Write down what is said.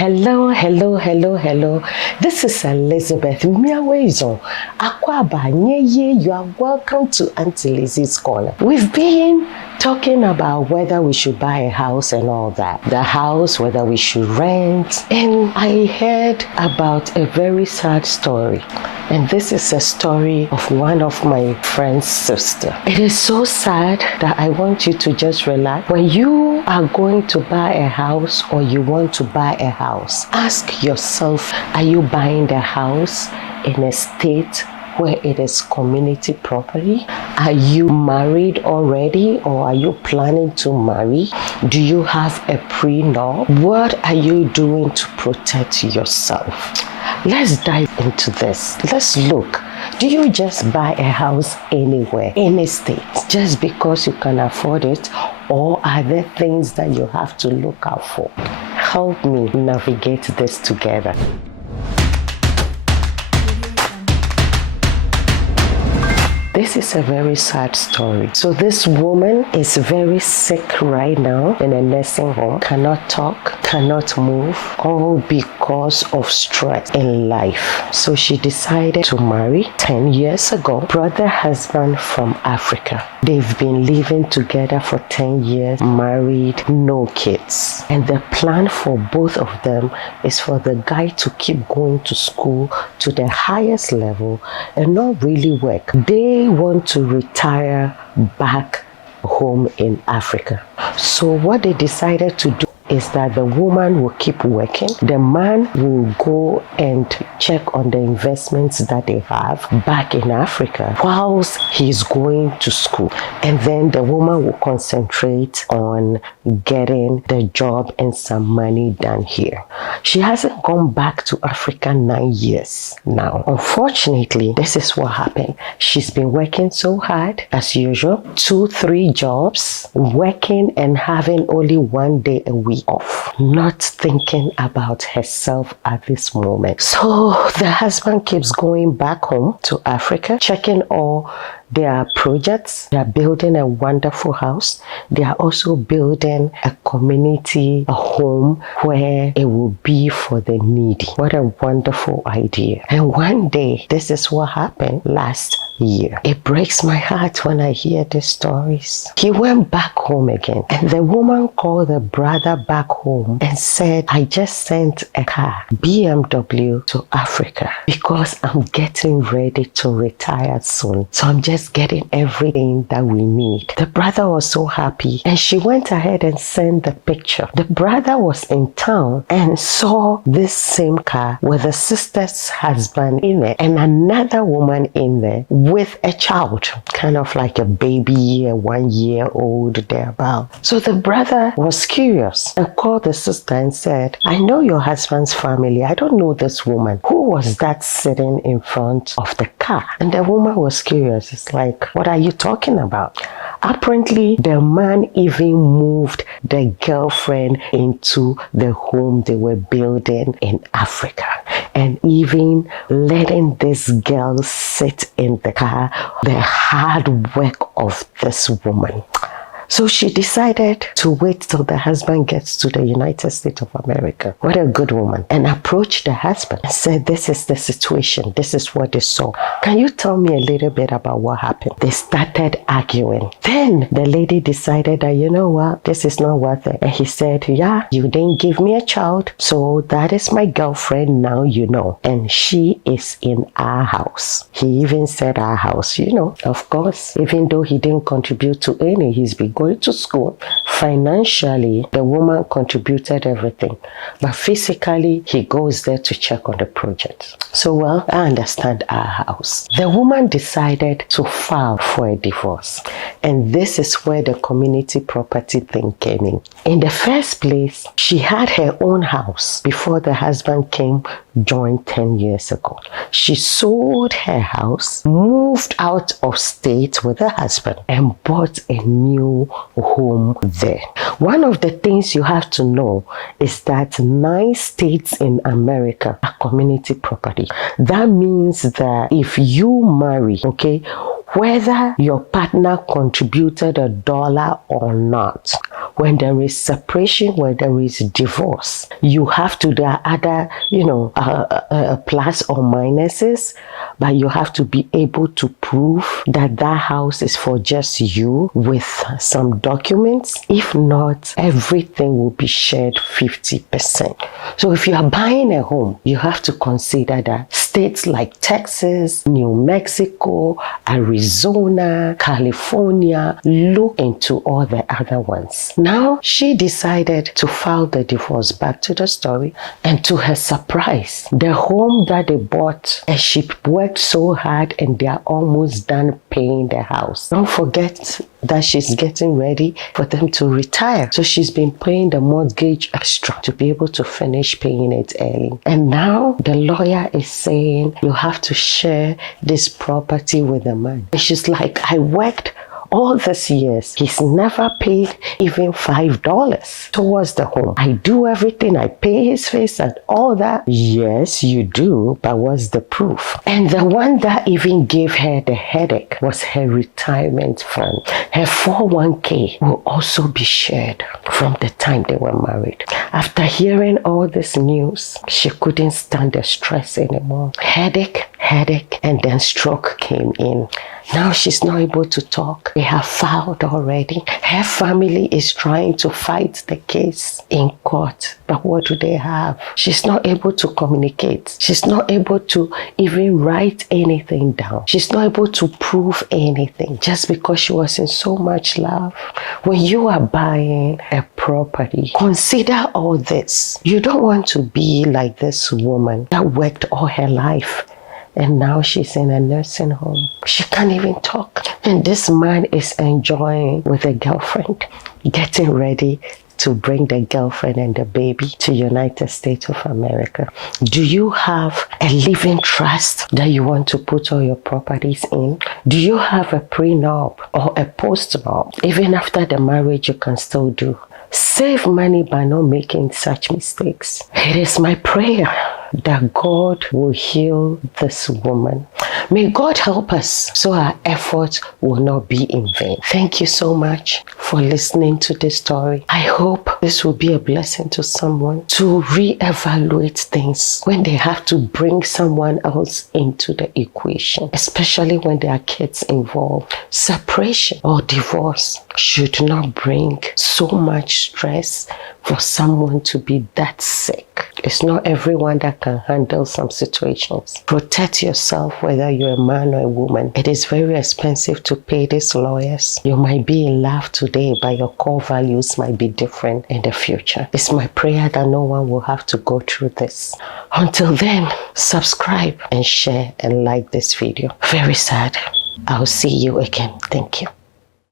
Hello. This is Elizabeth Miawezo. Akwaba Nyeye, you are welcome to Auntie Lizzie's Corner. We've been talking about whether we should buy a house and all that. The house, whether we should rent. And I heard about a very sad story. And this is a story of one of my friend's sister. It is so sad that I want you to just relax. When you are going to buy a house or you want to buy a house, ask yourself, are you buying the house in a state where it is community property? Are you married already or are you planning to marry? Do you have a prenup? What are you doing to protect yourself? Let's dive into this. Let's look. Do you just buy a house anywhere, any state, just because you can afford it? Or are there things that you have to look out for? Help me navigate this together. This is a very sad story. So this woman is very sick right now in a nursing home, cannot talk, cannot move, all because of stress in life. So she decided to marry 10 years ago. Brought their husband from Africa. They've been living together for 10 years, married, no kids. And the plan for both of them is for the guy to keep going to school to the highest level and not really work. They want to retire back home in Africa. So what they decided to do is that the woman will keep working. The man will go and check on the investments that they have back in Africa whilst he's going to school. And then the woman will concentrate on getting the job and some money done here. She hasn't gone back to Africa 9 years now. Unfortunately, this is what happened. She's been working so hard as usual, 2-3 jobs, working and having only 1 day a week off, not thinking about herself at this moment. So the husband keeps going back home to Africa, checking all their projects. They are building a wonderful house. They are also building a community, a home where it will be for the needy. What a wonderful idea. And one day, this is what happened last year. It breaks my heart when I hear these stories. He went back home again, and the woman called the brother back home and said, I just sent a car, BMW, to Africa because I'm getting ready to retire soon. So I'm just getting everything that we need. The brother was so happy, and she went ahead and sent the picture. The brother was in town and saw this same car with the sister's husband in it and another woman in there with a child, kind of like a baby, a 1-year-old thereabout. So the brother was curious and called the sister and said, I know your husband's family. I don't know this woman. Who was that sitting in front of the car? And the woman was curious. It's like, what are you talking about? Apparently, the man even moved the girlfriend into the home they were building in Africa, and even letting this girl sit in the car, the hard work of this woman. So she decided to wait till the husband gets to the United States of America. What a good woman. And approached the husband and said, this is the situation. This is what they saw. Can you tell me a little bit about what happened? They started arguing. Then the lady decided that, you know what, this is not worth it. And he said, yeah, you didn't give me a child. So that is my girlfriend now, you know. And she is in our house. He even said our house, you know, of course, even though he didn't contribute to any, he's been going to school. Financially, the woman contributed everything, but physically, he goes there to check on the project. So, well, I understand our house. The woman decided to file for a divorce, and this is where the community property thing came in. In the first place, she had her own house before the husband came, joined 10 years ago. She sold her house, moved out of state with her husband, and bought a new home there. One of the things you have to know is that 9 states in America are community property. That means that if you marry, okay, whether your partner contributed $1 or not, when there is separation, when there is divorce, you have to, there are other, plus or minuses, but you have to be able to prove that that house is for just you with some documents. If not, everything will be shared 50%. So if you are buying a home, you have to consider that states like Texas, New Mexico, Arizona, California, look into all the other ones. Now, she decided to file the divorce. Back to the story. And to her surprise, the home that they bought, and she worked so hard and they are almost done paying the house. Don't forget that she's getting ready for them to retire. So she's been paying the mortgage extra to be able to finish paying it early. And now the lawyer is saying you have to share this property with the man. And she's like, I worked all these years, he's never paid even $5 towards the home. I do everything, I pay his fees and all that. Yes, you do, but what's the proof? And the one that even gave her the headache was her retirement fund. Her 401k will also be shared from the time they were married. After hearing all this news, she couldn't stand the stress anymore. Headache, and then stroke came in. Now she's not able to talk. They have filed already. Her family is trying to fight the case in court. But what do they have? She's not able to communicate. She's not able to even write anything down. She's not able to prove anything just because she was in so much love. When you are buying a property, consider all this. You don't want to be like this woman that worked all her life. And now she's in a nursing home. She can't even talk. And this man is enjoying with a girlfriend, getting ready to bring the girlfriend and the baby to United States of America. Do you have a living trust that you want to put all your properties in? Do you have a prenup or a postnup? Even after the marriage, you can still do. Save money by not making such mistakes. It is my prayer that God will heal this woman. May God help us so our efforts will not be in vain. Thank you so much for listening to this story. I hope this will be a blessing to someone to reevaluate things when they have to bring someone else into the equation, especially when there are kids involved. Separation or divorce should not bring so much stress for someone to be that sick. It's not everyone that can handle some situations. Protect yourself, whether you're a man or a woman. It is very expensive to pay these lawyers. You might be in love today, but your core values might be different in the future. It's my prayer that no one will have to go through this. Until then, subscribe and share and like this video. Very sad. I'll see you again. Thank you.